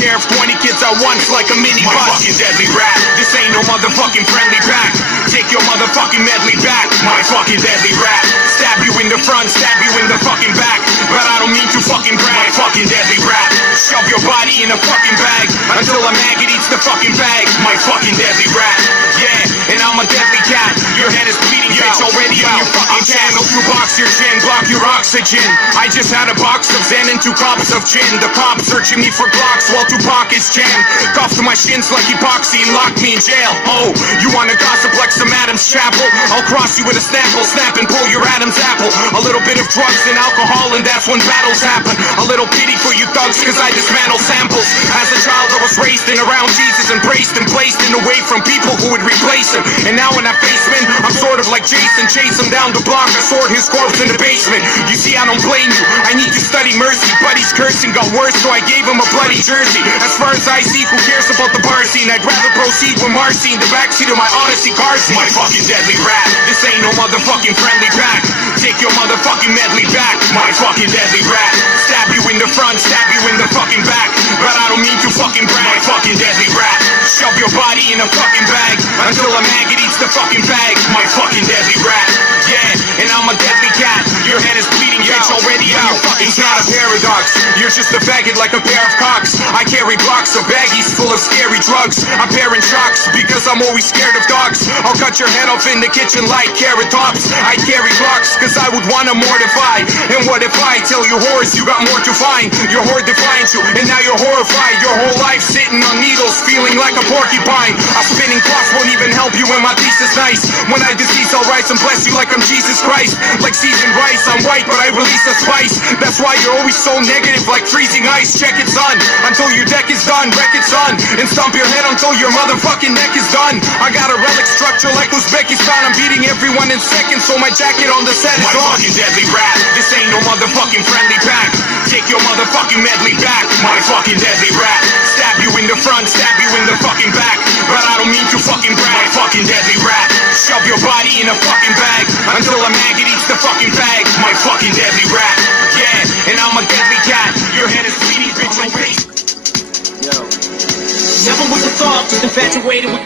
care of 20 kids at once like a mini bus. My fucking deadly rap, this ain't no motherfucking friendly pack. Take your motherfucking medley back. My fucking deadly rap, stab you in the front, stab you in the fucking back. But I don't mean to fucking brag. My fucking deadly rap, shove your body in a fucking bag until a maggot eats the fucking bag. My fucking deadly rap, yeah, and I'm a deadly cat. Your head is bleeding, bitch, already in your fucking channel. To box your chin, block your oxygen. I just had a box of Zen and 2 cups of gin. The cops searching me for Glocks while Tupac is jammed. Cuffs to my shins like epoxy and lock me in jail. Oh, you wanna gossip like some Adam's Chapel? I'll cross you with a snapple, snap and pull your Adam's apple. A little bit of drugs and alcohol and that's when battles happen. A little pity for you thugs cause I dismantle samples. As a child I was raised in around Jesus and praised and placed in away from people who would replace him. And now when I face men, I'm sort of like Jason. Chase him down the block, I stored his corpse in the basement. You see, I don't blame you, I need to study mercy. Buddy's cursing got worse, so I gave him a bloody jersey. As far as I see, who cares about the bar scene? I'd rather proceed with Marcy in the backseat of my Odyssey car seat. My fucking deadly rap, this ain't no motherfucking friendly pack. Take your motherfucking medley back. My fucking deadly rap, stab you in the front, stab you in the fucking back. But I don't mean to fucking brag. My fucking deadly rap, shove your body in a fucking bag until a maggot eats the fucking bag. My fucking deadly rap, yeah, and I'm a deadly cat. Your head is bleeding, bitch, already out. It's not a paradox, you're just a faggot like a pair of cocks. I carry blocks of baggies full of scary drugs. I'm bearing shocks because I'm always scared of dogs. I'll cut your head off in the kitchen like carrot tops. I carry blocks cause I would wanna mortify. And what if I tell you whores you got more to find? Your whore defines you and now you're horrified. Your whole life sitting on needles feeling like a porcupine. A spinning clock won't even help you when my piece is nice. When I decease I'll rise and bless you like I'm Jesus Christ. Like seasoned rice, I'm white but I release a spice. That's why you're always so negative like freezing ice. Check it son, until your deck is done. Wreck it son, and stomp your head until your motherfucking neck is done. I got a relic structure like Uzbekistan. I'm beating everyone in seconds so my jacket on the set is on. My fucking deadly rap, this ain't no motherfucking friendly pack. Take your motherfucking medley back. My fucking deadly rap, stab you in the front, stab you in the fucking back. But I don't mean to fucking brag. My fucking deadly rap, shove your body in a fucking bag until a maggot eats the fucking bag. My fucking deadly rap, yeah, and I'm a deadly cat. Your head is bleeding, bitch, on face. Never was a thought, just infatuated with